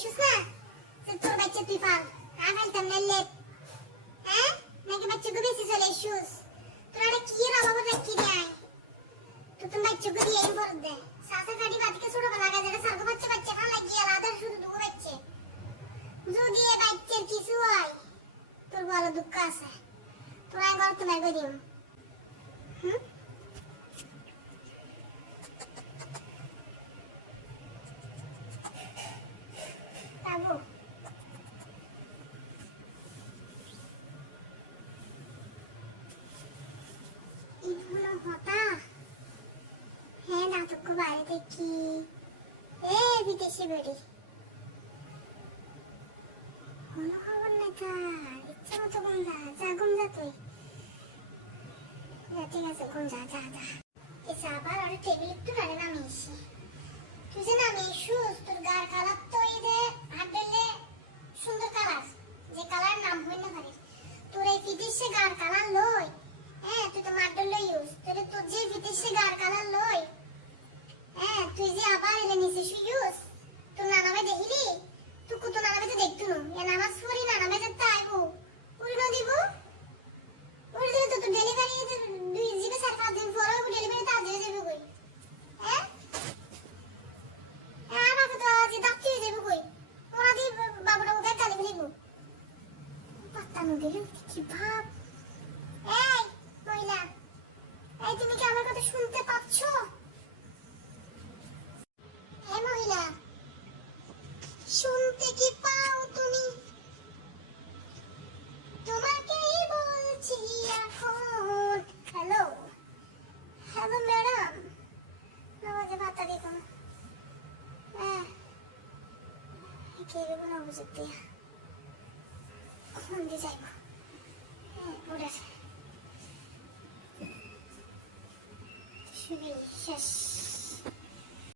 এসুস না যে তোর বাচ্চা তুই পাল আগাল তেমন লেট হ্যাঁ নাকি বাচ্চা গো বেশি চলে এসুস তোরা কি রাবা বাবা কি দেয় তো তুমি বাচ্চা গো দিয়ে ভর দে সাসা গাড়ি বাদকে ছোট বেলা লাগা যেটা সারগো বাচ্চা বাচ্চা খান লাগি আলাদা শুধু দুগো বাচ্চা যদি এ বাচ্চার কিছু হয় তোর বড় দুঃখ আছে তোরা ঘর তোমার গো দিও হুম তাবো ইগুলো হতা হ্যাঁ নাটক বাইরে দেখি এ বিদেশি বেড়ি হলো খবর না তার ইচ্ছা মতো গুঞ্জা যা গুঞ্জা তুই ঠিক আছে গুঞ্জা যা যা এসে আবার ওর টেবিল একটু রানে নামিয়েছি তুই যে নামিয়েছিস তোর গার কালার তো এই যে হাত দিলে সুন্দর কালার যে কালার নাম হই না পারে তোর এই বিদেশে গার কালার লই হ্যাঁ তুই তো মার লই ইউজ তোর যে বিদেশে গার কালার লই হ্যাঁ তুই যে আবার এলে নিচে শুইস তোর নানামে দেখিলি তুই কত নানামে তো দেখতু না এ নামাজ পড়ি নানামে যেতে আইবো উড়িনো দিব উড়ি দিলে তো তোর ডেলিভারি দুই জিবে 4-5 দিন পরে ডেলিভারি তা দিয়ে যাবে কই হ্যাঁ আমাকে তো আজ ডাক্তি হয়ে যাবে কই ওরা দি বাবুটা ওকে কালি ফেলিব পাত্তা না দিলে কি ভাব এই মহিলা এই তুমি কি আমার কথা শুনতে পাচ্ছো এই মহিলা শুনতে কি পাও তুমি তোমাকেই বলছি এখন হ্যালো হ্যালো ম্যাডাম আমাকে ভাতা দিত না হ্যাঁ কে দেবো না বুঝে দিয়া ফোন দিয়ে যাইব হ্যাঁ পড়েছে শুবি শেষ